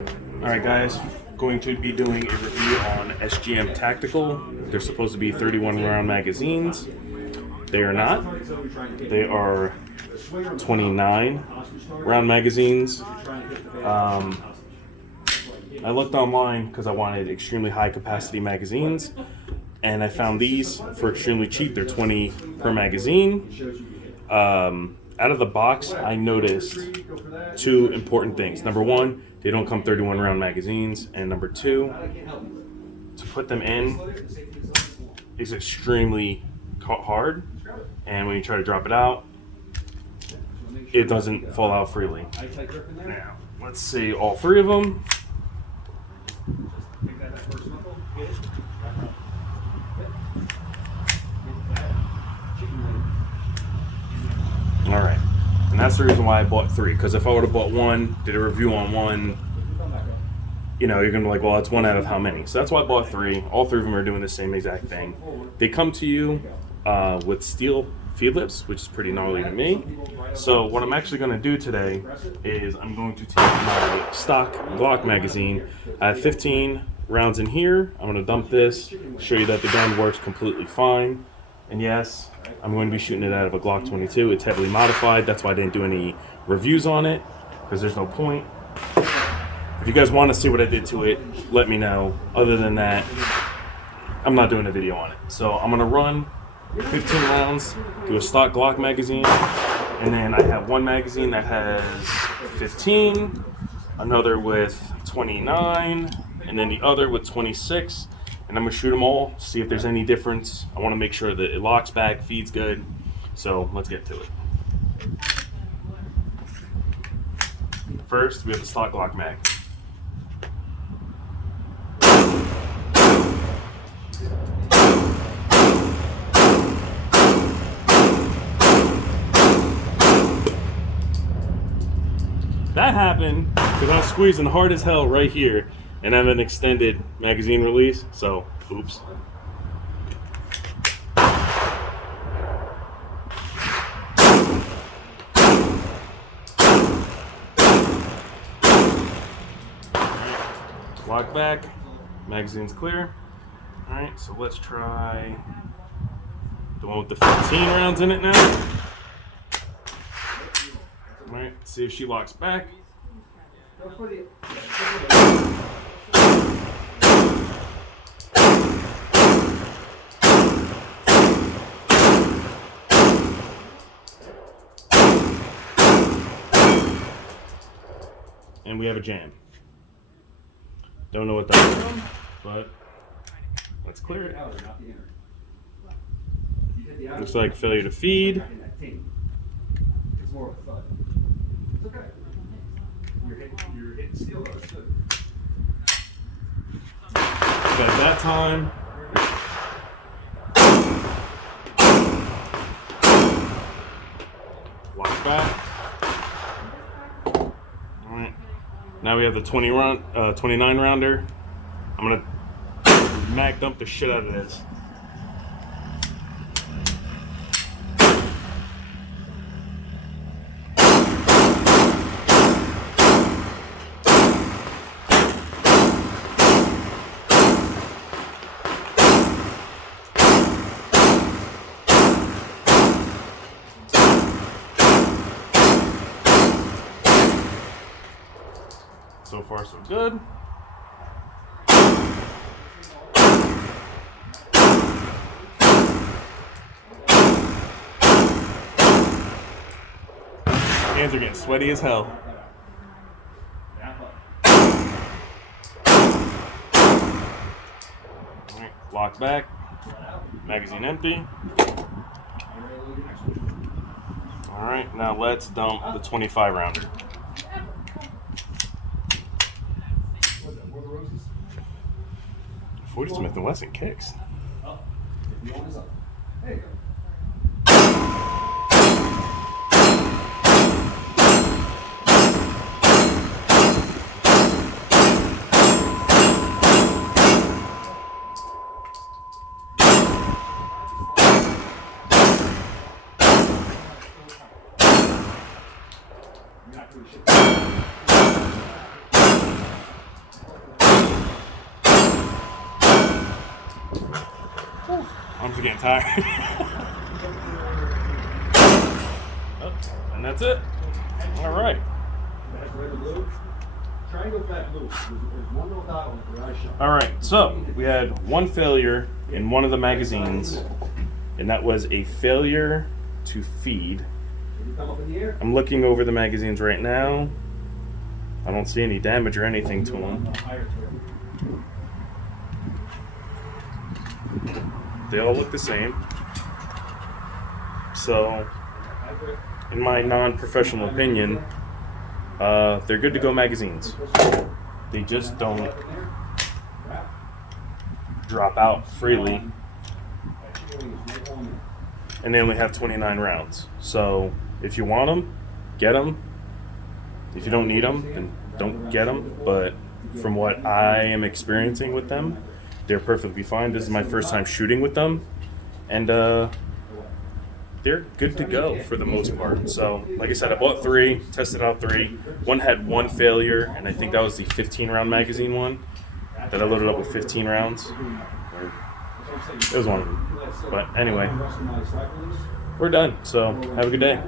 Alright guys, going to be doing a review on SGM Tactical. They're supposed to be 31 round magazines. They are not. They are 29 round magazines. I looked online because I wanted extremely high capacity magazines, and I found these for extremely cheap. They're 20 per magazine. Out of the box, I noticed two important things. Number one, they don't come 31 round magazines, and number two, to put them in is extremely hard, and when you try to drop it out, it doesn't fall out freely. Now, let's see all three of them. Alright, and that's the reason why I bought three, because if I would have bought one, did a review on one, you're going to be like, well, it's one out of how many? So that's why I bought three. All three of them are doing the same exact thing. They come to you with steel feed lips, which is pretty gnarly to me. So what I'm actually going to do today is I'm going to take my stock Glock magazine. I have 15 rounds in here. I'm going to dump this, show you that the gun works completely fine. And yes, I'm going to be shooting it out of a Glock 22. It's heavily modified. That's why I didn't do any reviews on it, because there's no point. If you guys want to see what I did to it, let me know. Other than that, I'm not doing a video on it. So I'm going to run 15 rounds, do a stock Glock magazine, and then I have one magazine that has 15, another with 29, and then the other with 26. And I'm going to shoot them all, see if there's any difference. I want to make sure that it locks back, feeds good. So let's get to it. First, we have the stock Glock mag. That happened because I was squeezing hard as hell right here, and I have an extended magazine release, so oops. Lock back, magazine's clear. Alright, so let's try the one with the 15 rounds in it now. Alright, see if she locks back. And we have a jam. Don't know what that's from, but let's clear it. Looks like failure to feed. It's more of a thud. It's okay. You're hitting steel though, it's good. At that time, lock back. Alright. Now we have the 29 rounder. I'm gonna mag dump the shit out of this. So far, so good. Hands are getting sweaty as hell. Alright, lock back. Magazine empty. Alright, now let's dump the 25 rounder. Forty Smith & Wesson kicks. There you go. Arms are getting tired. Oh, and that's it. All right. All right, so we had one failure in one of the magazines, and that was a failure to feed. I'm looking over the magazines right now. I don't see any damage or anything to them. They all look the same. So, in my non-professional opinion, they're good to go magazines. They just don't drop out freely. And they only have 29 rounds. So, if you want them, get them. If you don't need them, then don't get them. But from what I am experiencing with them, they're perfectly fine. This is my first time shooting with them. And they're good to go for the most part. So, like I said, I bought 3, tested out 3. One had 1 failure, and I think that was the 15-round magazine one that I loaded up with 15 rounds. It was one of them. But anyway, we're done. So, have a good day.